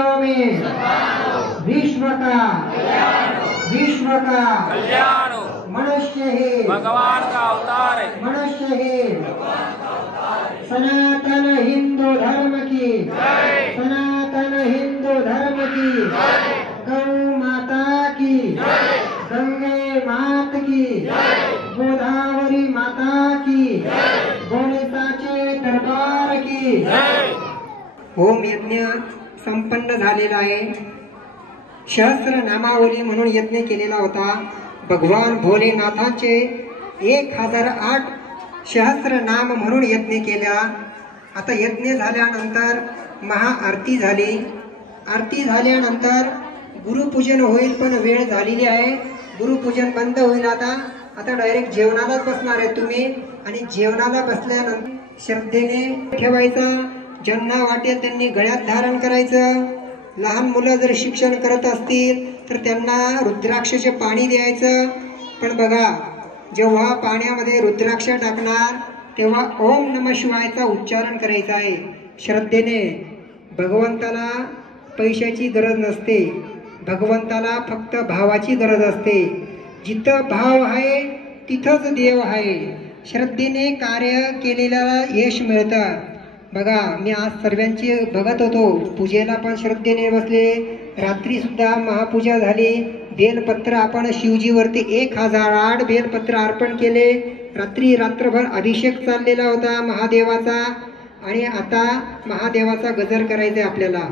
प्राणियों में विश्व का कल्याण हो। मनुष्य ही भगवान का अवतार है। मनुष्य ही सनातन हिंदू धर्म की सनातन हिंदू धर्म की गौ माता की गंगे मात की गोदावरी माता की गणेशाचे दरबार की। होम यज्ञ संपन्न झालेला आहे। सहस्र नामावली म्हणून यज्ञ केलेला होता। भगवान भोलेनाथांचे 1008 सहस्र नाम म्हणून यज्ञ केला। आता यज्ञ झाल्यानंतर महाआरती झाली। आरती झाल्यानंतर गुरुपूजन होईल, पण वेळ झालेली आहे। गुरुपूजन बंद होईल। आता डायरेक्ट जेवणालाच बसणार आहे तुम्ही, आणि जेवणाला बसल्यानंतर श्रद्धेने ठेवायचा। ज्यांना वाटेल त्यांनी गळ्यात धारण करायचं। लहान मुलं जर शिक्षण करत असतील तर त्यांना रुद्राक्षाचे पाणी द्यायचं। पण बघा, जेव्हा पाण्यामध्ये रुद्राक्ष टाकणार तेव्हा ओम नमः शिवायचा उच्चारण करायचा आहे श्रद्धेने। भगवंताला पैशाची गरज नसते, भगवंताला फक्त भावाची गरज असते। जिथं भाव आहे तिथंच देव आहे। श्रद्धेने कार्य केलेल्याला यश मिळतं। बघा, मी आज सर्वांची बघत होतो, पूजेला पण श्रद्धेने बसले। रात्री सुद्धा महापूजा झाली। बेलपत्र आपण शिवजीवरती 1008 बेलपत्र अर्पण केले। रात्रभर अभिषेक चाललेला होता महादेवाचा, आणि आता महादेवाचा गजर करायचा आपल्याला।